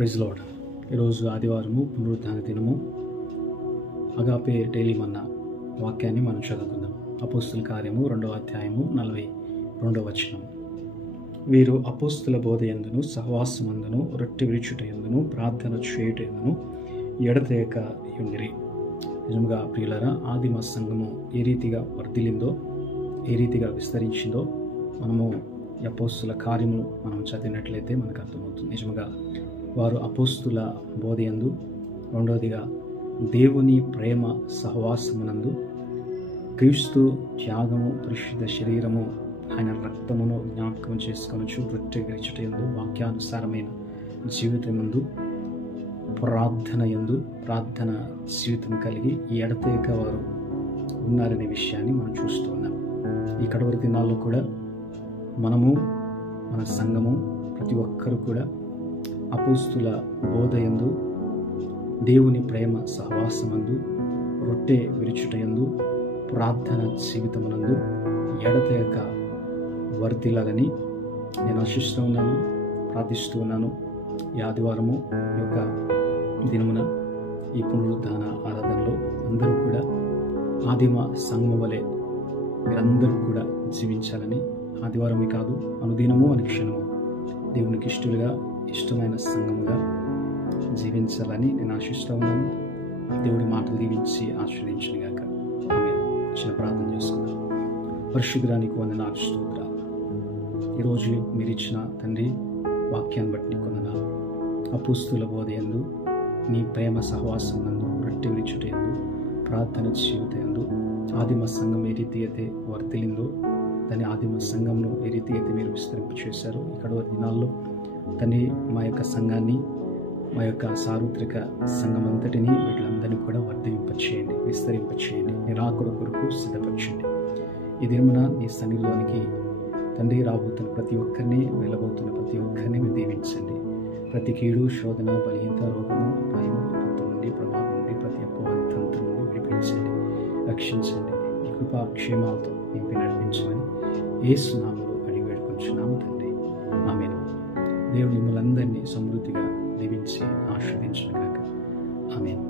Praise lord. ఈరోజు ఆదివారము, పునరుద్ధాన దినము. అగాపే డైలీ మన్నా వాక్యాన్ని మనం చదువుకుందాం. అపోస్తుల కార్యము 2వ అధ్యాయము 42వ వచనం. వీరు అపోస్తుల బోధ యందును, సహవాసమందును, రొట్టె విరుచుట యందును, ప్రార్థన చేయుట యందును ఎడతెగక యుండిరి. నిజంగా ప్రియులారా, ఆదిమ సంఘము ఏ రీతిగా వర్ధిల్లిందో, ఏ రీతిగా విస్తరించిందో మనము అపోస్తుల కార్యములు మనం చదివినట్లయితే మనకు అర్థమవుతుంది. నిజంగా వారు అపోస్తుల బోధయందు, రెండవదిగా దేవుని ప్రేమ సహవాసమునందు, క్రీస్తు త్యాగము, పరిశుద్ధ శరీరము, ఆయన రక్తమును జ్ఞాపకం చేసుకొనొచ్చు, వృత్తి విరుచుటయందు, వాక్యానుసారమైన జీవితమందు, ప్రార్థన జీవితం కలిగి ఎడతెగక వారు ఉన్నారనే విషయాన్ని మనం చూస్తూ ఉన్నాం. ఈ కడవరి దినాల్లో కూడా మనము, మన సంఘము, ప్రతి ఒక్కరు కూడా అపోస్తుల బోధయందు, దేవుని ప్రేమ సహవాసమందు, రొట్టె విరుచుటయందు, ప్రార్థన జీవితమునందు ఎడతెగక వర్ధిల్లాలని నేను ఆశిస్తూ ఉన్నాను, ప్రార్థిస్తూ ఉన్నాను. ఈ ఆదివారము యొక్క దినమున ఈ పునరుద్ధాన ఆరాధనలో అందరూ కూడా ఆదిమ సంఘము వలె మీరందరూ కూడా జీవించాలని, ఆదివారమే కాదు అనుదినము అనుక్షణము దేవునికి ఇష్టమైన సంఘముగా జీవించాలని నేను ఆశిస్తూ ఉన్నాను. దేవుడి మాటలు దీవించి ఆశీర్వదించును గాక. ఆమేన్. చిన్న ప్రార్థన చేసుకుందాం. పరిశుద్ధురానికి వందనాలు, స్తోత్రాలు. ఈరోజు మీరు ఇచ్చిన తండ్రి వాక్యాన్ని బట్టి కొందనాలు. అపోస్తుల బోధయందు, నీ ప్రేమ సహవాసం నందు, రొట్టె విరుచుటయందు, ప్రార్థన జీవితయందు ఆదిమ సంఘం ఏ రీతి అయితే వర్ధిల్లిందో, దాని ఆదిమ సంఘంను ఏ రీతి అయితే మీరు విస్తరింప చేశారో, ఇక్కడ దినాల్లో తని మా యొక్క సంఘాన్ని, మా యొక్క సార్వత్రిక సంఘం అంతటినీ, వీళ్ళందరినీ కూడా వర్ధింపచేయండి, విస్తరింపచేయండి, నీ రాకడ కొరకు సిద్ధపరచండి. ఈ దినమున నీ సన్నిధిలోనికి తండ్రి రాబోతున్న ప్రతి ఒక్కరిని, వెళ్ళబోతున్న ప్రతి ఒక్కరిని మీరు దీవించండి. ప్రతి కీడు, శోధన, బలహీనత, రోగము, అపాయము, విపత్తు నుండి, ప్రమాదం నుండి, ప్రతి అపవాది తంత్రం నుండి విడిపించండి, రక్షించండి. ఈ కృపా క్షేమాలతో నింపి నడిపించమని యేసు నామములో అడిగి వేడుకొంచున్నాము తండ్రి. ఆమేన్. దేవుడు మిమ్మల్ని అందరినీ సమృద్ధిగా దీవించి ఆశీర్వదించును గాక. ఆమేన్.